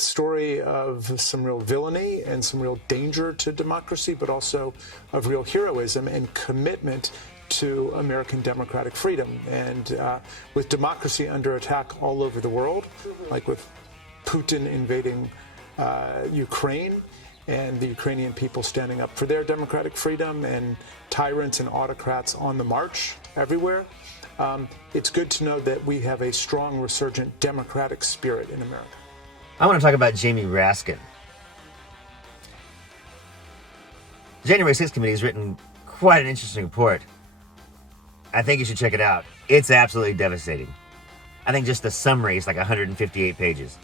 story of some real villainy and some real danger to democracy, but also of real heroism and commitment to American democratic freedom. And with democracy under attack all over the world, like with Putin invading Ukraine, and the Ukrainian people standing up for their democratic freedom, and tyrants and autocrats on the march everywhere, it's good to know that we have a strong, resurgent democratic spirit in America. I want to talk about Jamie Raskin. The January 6th Committee has written quite an interesting report. I think you should check it out. It's absolutely devastating. I think just the summary is like 158 pages.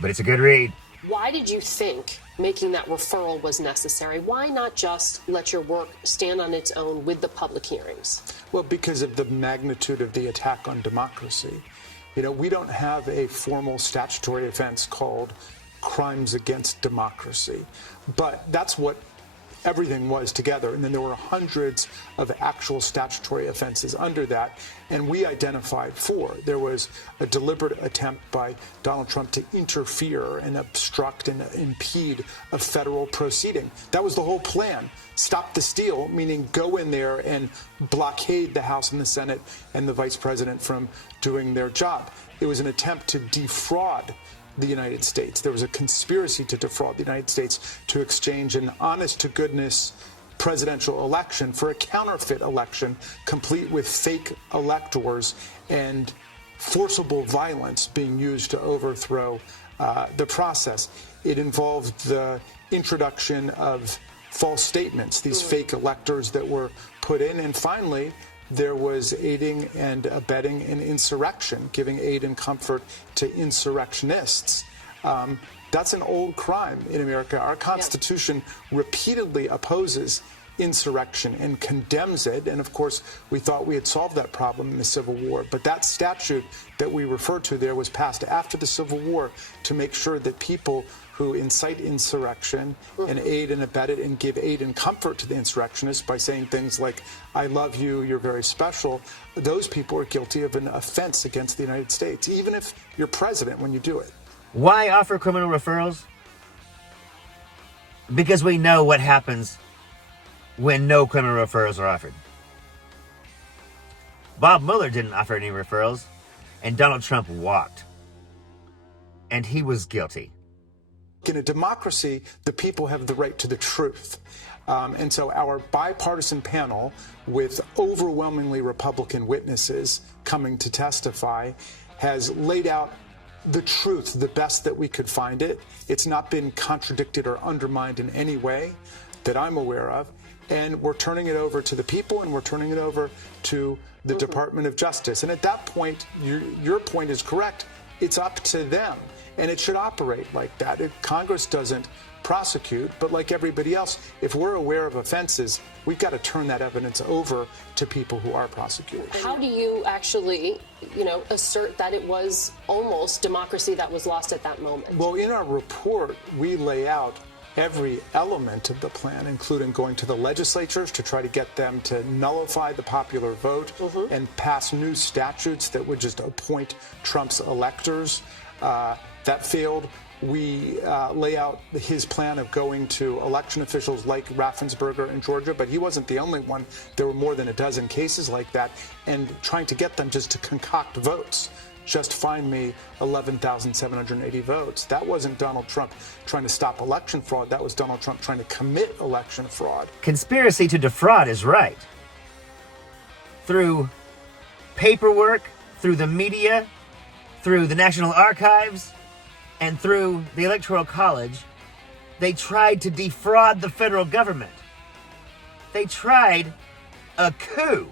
But it's a good read. Why did you think making that referral was necessary? Why not just let your work stand on its own with the public hearings? Well, because of the magnitude of the attack on democracy. You know, we don't have a formal statutory offense called crimes against democracy, but that's what everything was together. And then there were hundreds of actual statutory offenses under that. And we identified four. There was a deliberate attempt by Donald Trump to interfere and obstruct and impede a federal proceeding. That was the whole plan. Stop the steal, meaning go in there and blockade the House and the Senate and the vice president from doing their job. It was an attempt to defraud the United States. There was a conspiracy to defraud the United States to exchange an honest-to-goodness presidential election for a counterfeit election, complete with fake electors and forcible violence being used to overthrow the process. It involved the introduction of false statements, these fake electors that were put in, and finally, there was aiding and abetting an insurrection, giving aid and comfort to insurrectionists. That's an old crime in America. Our Constitution repeatedly opposes insurrection and condemns it. And of course, we thought we had solved that problem in the Civil War. But that statute that we refer to there was passed after the Civil War to make sure that people who incite insurrection and aid and abet it and give aid and comfort to the insurrectionists by saying things like, I love you, you're very special, those people are guilty of an offense against the United States, even if you're president when you do it. Why offer criminal referrals? Because we know what happens when no criminal referrals are offered. Bob Mueller didn't offer any referrals, and Donald Trump walked. And he was guilty. In a democracy, the people have the right to the truth. And so our bipartisan panel, with overwhelmingly Republican witnesses coming to testify, has laid out the truth the best that we could find it. It's not been contradicted or undermined in any way that I'm aware of. And we're turning it over to the people, and we're turning it over to the Department of Justice. And at that point, your point is correct. It's up to them. And it should operate like that. Congress doesn't prosecute, but like everybody else, if we're aware of offenses, we've got to turn that evidence over to people who are prosecuted. How do you actually, assert that it was almost democracy that was lost at that moment? Well, in our report, we lay out every element of the plan, including going to the legislatures to try to get them to nullify the popular vote and pass new statutes that would just appoint Trump's electors. That failed. We lay out his plan of going to election officials like Raffensperger in Georgia, but he wasn't the only one. There were more than a dozen cases like that, and trying to get them just to concoct votes. Just find me 11,780 votes. That wasn't Donald Trump trying to stop election fraud. That was Donald Trump trying to commit election fraud. Conspiracy to defraud is right. Through paperwork, through the media, through the National Archives, and through the Electoral College, they tried to defraud the federal government. They tried a coup.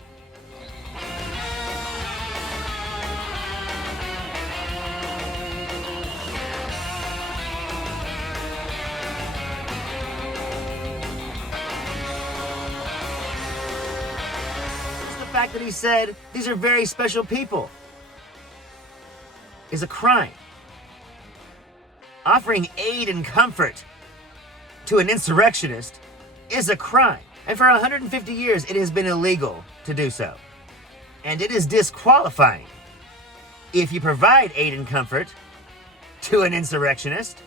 It's the fact that he said these are very special people is a crime. Offering aid and comfort to an insurrectionist is a crime. And for 150 years, it has been illegal to do so. And it is disqualifying if you provide aid and comfort to an insurrectionist,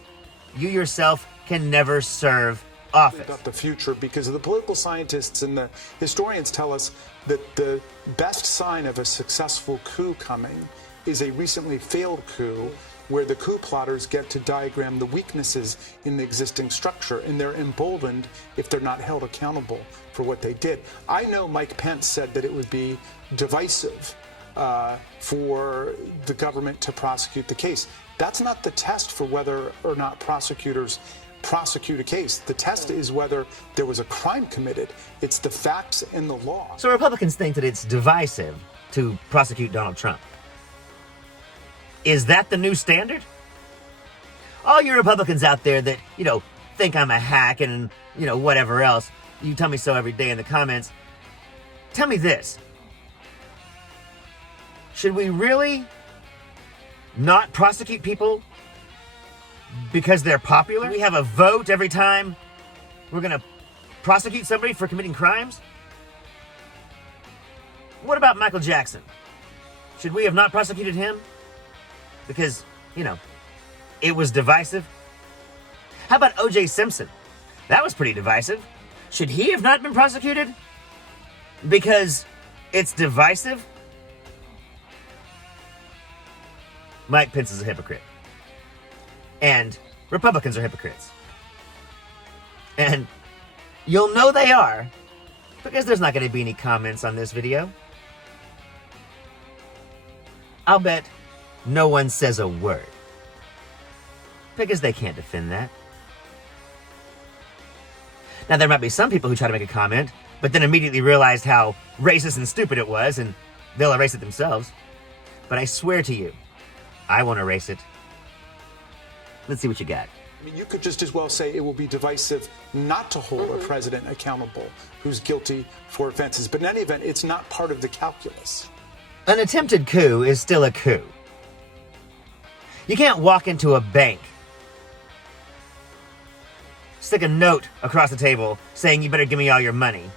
you yourself can never serve office. About the future, because the political scientists and the historians tell us that the best sign of a successful coup coming is a recently failed coup where the coup plotters get to diagram the weaknesses in the existing structure, and they're emboldened if they're not held accountable for what they did. I know Mike Pence said that it would be divisive for the government to prosecute the case. That's not the test for whether or not prosecutors prosecute a case. The test is whether there was a crime committed. It's the facts and the law. So Republicans think that it's divisive to prosecute Donald Trump. Is that the new standard? All you Republicans out there that, think I'm a hack and, whatever else, you tell me so every day in the comments. Tell me this. Should we really not prosecute people because they're popular? We have a vote every time we're going to prosecute somebody for committing crimes? What about Michael Jackson? Should we have not prosecuted him because, it was divisive? How about O.J. Simpson? That was pretty divisive. Should he have not been prosecuted because it's divisive? Mike Pence is a hypocrite. And Republicans are hypocrites. And you'll know they are because there's not going to be any comments on this video. I'll bet no one says a word because they can't defend that. Now, there might be some people who try to make a comment, but then immediately realized how racist and stupid it was, and they'll erase it themselves. But I swear to you, I won't erase it. Let's see what you got. I mean, you could just as well say it will be divisive not to hold a president accountable who's guilty for offenses. But in any event, it's not part of the calculus. An attempted coup is still a coup. You can't walk into a bank, stick a note across the table saying you better give me all your money,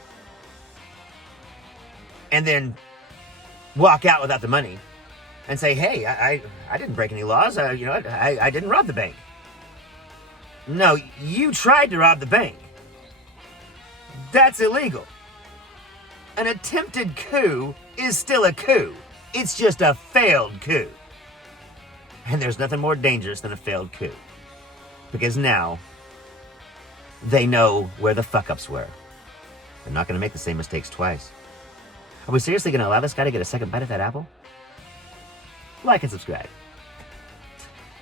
and then walk out without the money and say, hey, I didn't break any laws. I didn't rob the bank. No, you tried to rob the bank. That's illegal. An attempted coup is still a coup. It's just a failed coup. And there's nothing more dangerous than a failed coup. Because now, they know where the fuck-ups were. They're not going to make the same mistakes twice. Are we seriously going to allow this guy to get a second bite at that apple? Like and subscribe.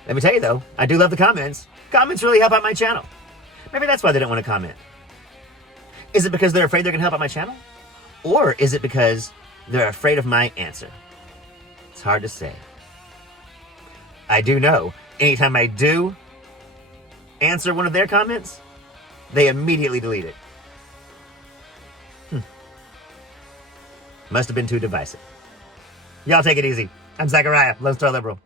Let me tell you though, I do love the comments. Comments really help out my channel. Maybe that's why they don't want to comment. Is it because they're afraid they're going to help out my channel? Or is it because they're afraid of my answer? It's hard to say. I do know, anytime I do answer one of their comments, they immediately delete it. Must have been too divisive. Y'all take it easy. I'm Zachariah, Lone Star Liberal.